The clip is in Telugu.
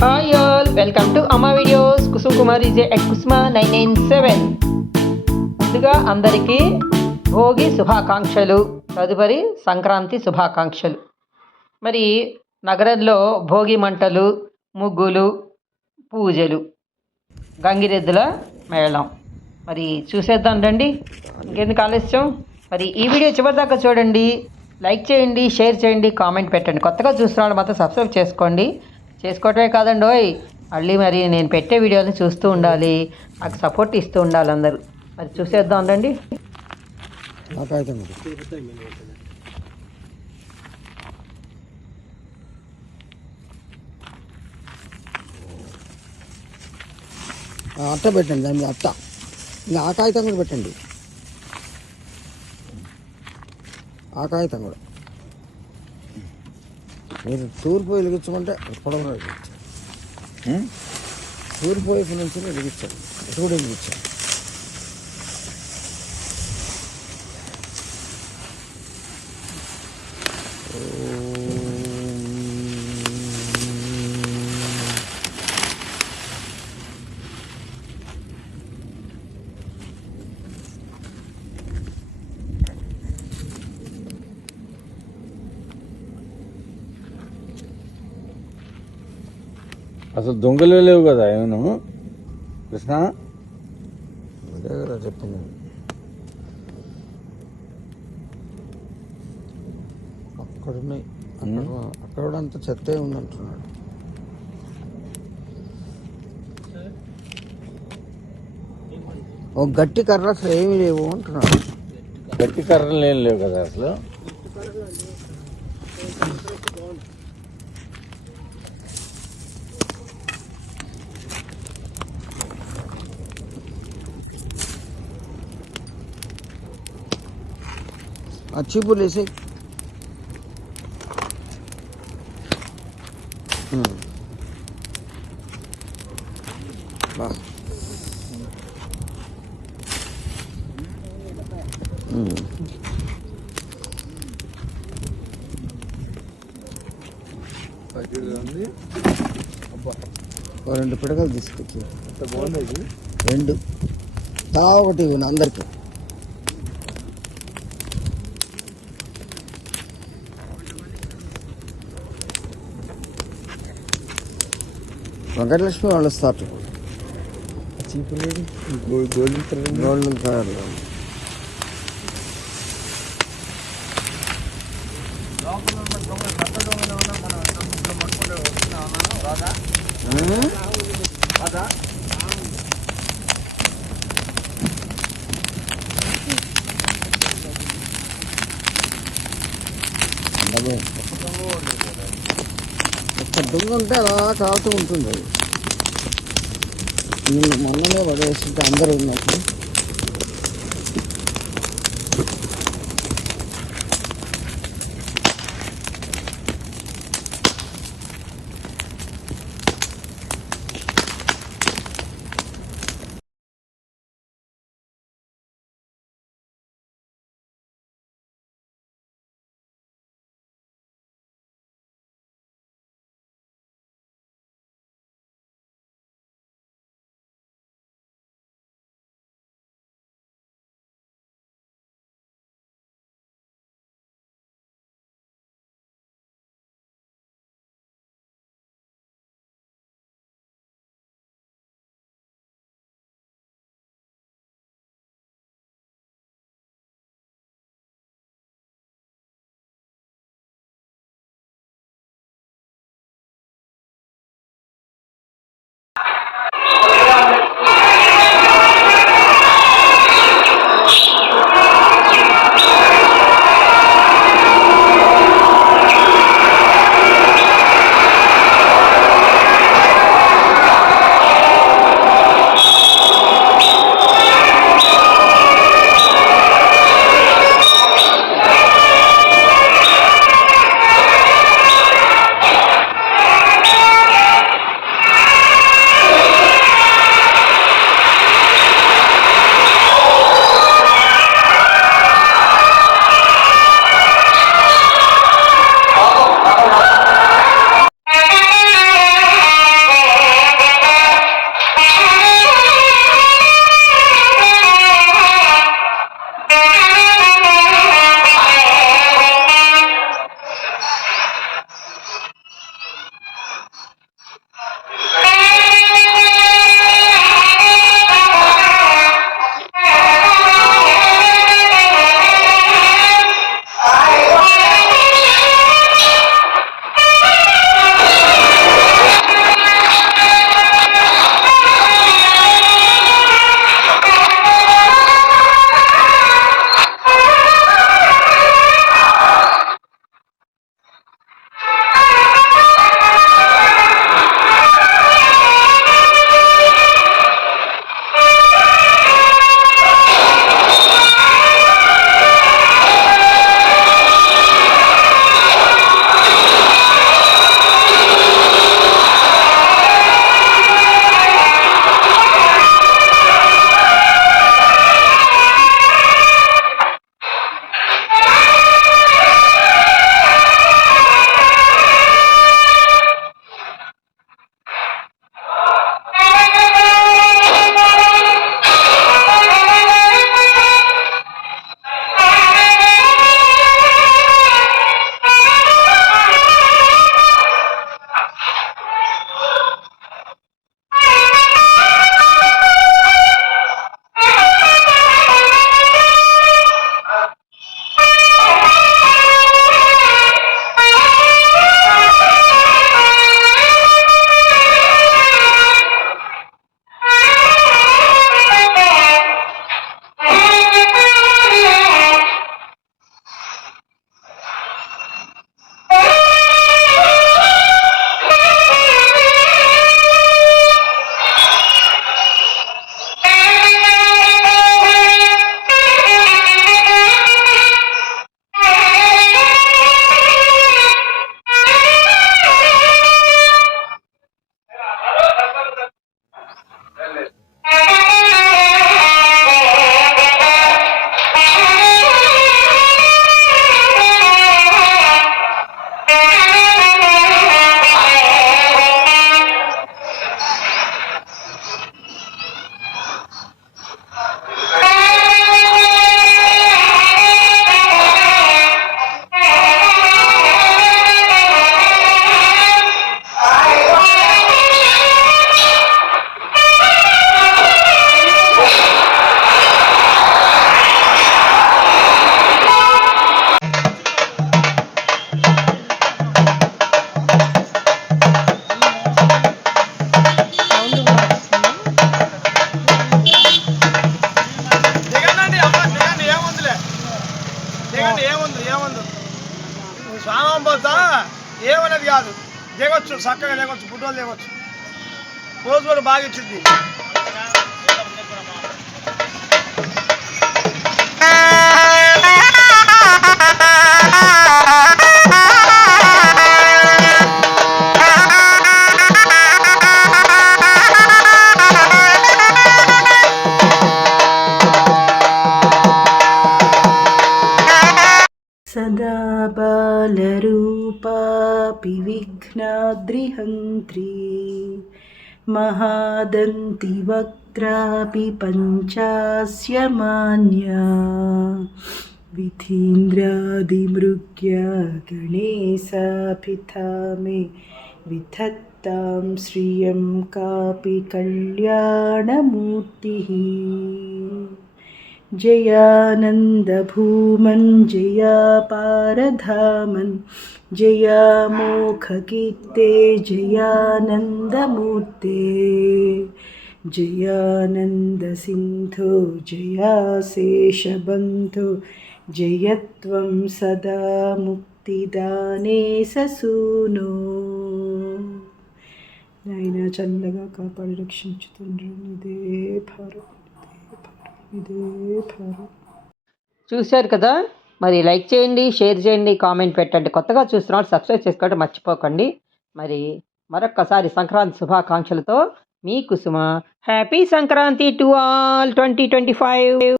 హాయ్ ఆల్ వెల్కమ్ టు అమ్మ వీడియోస్ కుసుమ్ కుమార్ ఇజే ఎట్ నైన్ నైన్ సెవెన్ ముందుగా అందరికీ భోగి శుభాకాంక్షలు తదుపరి సంక్రాంతి శుభాకాంక్షలు. మరి నగరంలో భోగి మంటలు ముగ్గులు పూజలు గంగిరెద్దుల మేళం. మరి చూసేద్దాం రండి ఇంకెందుకు ఆలస్యం? మరి ఈ వీడియో చివరిదాకా చూడండి లైక్ చేయండి షేర్ చేయండి కామెంట్ పెట్టండి. కొత్తగా చూస్తున్న వాళ్ళు మాత్రం సబ్స్క్రైబ్ చేసుకోండి. చేసుకోవటమే కాదండి ఓయ్. మళ్ళీ మరి నేను పెట్టే వీడియోని చూస్తూ ఉండాలి. నాకు సపోర్ట్ ఇస్తూ ఉండాలి అందరూ. మరి చూసేద్దాం రండి. అట్ట పెట్టండి దాని అట్ట. ఆ కాగితం కూడా పెట్టండి. ఆ కాగితం కూడా. మీరు తూర్పు వెలిగించమంటే వెలిగించాలి. తూర్పు వైపు నుంచి వెలిగించాలి. ఎటు కూడా వెలిగించాలి. అసలు దొంగలు లేవు కదా ఏమను? కృష్ణ? అదే కదా చెప్పింది. అక్కడున్నాయి అక్కడ అక్కడ కూడా అంత చెత్తే ఉందంటున్నాడు. ఓ గట్టి కర్ర అసలు ఏమీ లేవు అంటున్నాడు. గట్టి కర్రలు ఏం లేవు కదా అసలు? వేసి బా. ఉమ్. ఓ రెండు పిడకలు తీసుకొచ్చి. రెండు. తా ఒకటి అందరికి. వెంకటలక్ష్మి వాళ్ళు వస్తారు గోల్డెన్ కలర్లో డబ్బే ఒక్క ఉంటే అలా కాలుతూ ఉంటుంది. అది నిన్న మొన్ననే పడేస్తుంటే అందరూ ఉన్నట్టు. కాదు దిగొచ్చు చక్కగా దిగొచ్చు ఫోటోలు దిగొచ్చు పోజ్ కూడా బాగా ఇచ్చింది. सदा बालरूपापि विघ्नाद्रिहन्त्री। महादन्तिवक्त्रापि पञ्चास्य मान्या विधीन्द्रादिमृग्या गणेशाभिथा मे विधत्तां श्रियं कापि कल्याणमूर्तिः जयानन्दभूमन् जयापारधामन् जयामोखकीर्ते जयानन्दमूर्ते जयानन्दसिन्धो जयाशेषबन्धो जयत्वं सदा मुक्तिदाने సూనో నాయన చల్లగా కాపాడి రక్షించుతుండ్రు ఇదే భారం ఇదే చూశారు కదా? మరి లైక్ చేయండి షేర్ చేయండి కామెంట్ పెట్టండి. కొత్తగా చూస్తున్న వాళ్ళు సబ్స్క్రైబ్ చేసుకోవడం మర్చిపోకండి. మరి మరొక్కసారి సంక్రాంతి శుభాకాంక్షలతో మీ Kusuma happy Sankranti to all twenty twenty five.